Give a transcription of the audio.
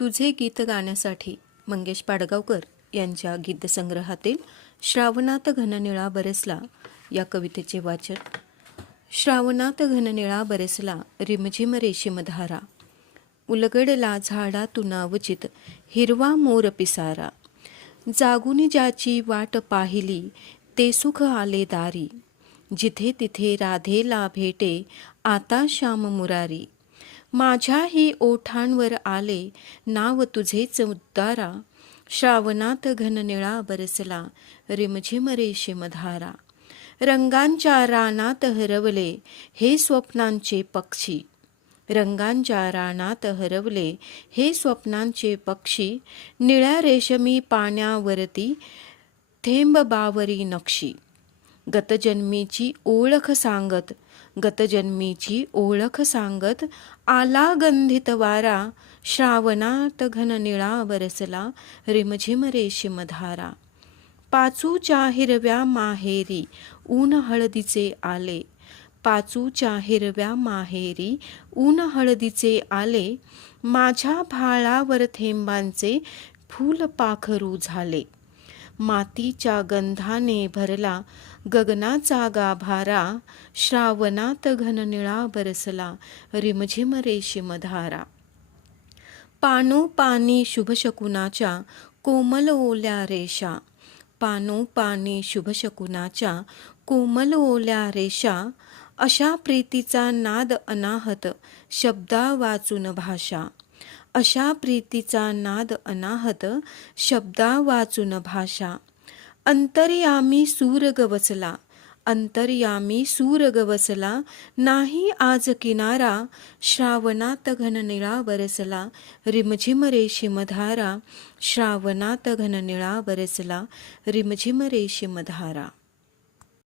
तुझे गीत गाण्यासाठी मंगेश पाडगावकर यांच्या गीतसंग्रहातील श्रावणात घननिळा बरसला या कवितेचे वाचन. श्रावणात घननिळा बरसला रिमझिम रेशीमधारा. उलगडला झाडा तुनावचित हिरवा मोर पिसारा. जागून ज्याची वाट पाहिली ते सुख आले दारी. जिथे तिथे राधेला भेटे आता श्याम मुरारी. माझ्याही ओठांवर आले नाव तुझेच उद्दारा श्रावणात घननिळा बरसला रिमझिम रेशीमधारा रंगांच्या रानात हरवले हे स्वप्नांचे पक्षी. रंगांच्या रानात हरवले हे स्वप्नांचे पक्षी. निळ्या रेशमी पाण्यावरती थेंब बावरी नक्षी. गतजन्मीची ओळख सांगत. गतजन्मीची ओळख सांगत आला गंधित वारा श्रावणात घननिळा बरसला रिमझिम रेशीमधारा पाचूच्या हिरव्या माहेरी ऊन हळदीचे आले. पाचूच्या हिरव्या माहेरी ऊन हळदीचे आले. माझ्या भाळावर थेंबांचे फूल पाखरू झाले. मातीच्या गंधाने भरला गगनाचा गाभारा श्रावणात घननिळा बरसला रिमझिम रेशीमधारा पानोपानी शुभशकुनाच्या कोमल ओल्या रेषा. पानोपानी शुभशकुनाच्या कोमल ओल्या रेषा. अशा प्रीतीचा नाद अनाहत शब्दा वाचून भाषा. अशा प्रीतीचा नाद अनाहत शब्दा वाचून भाषा. अंतर्यामी सूर गवसला अंतर्यामी सूर गवसला नाही आज किनारा श्रावणात घन निळा बरसला रिमझिम रेशीमधारा श्रावणात घन निळा बरसला रिमझिम रेशीमधारा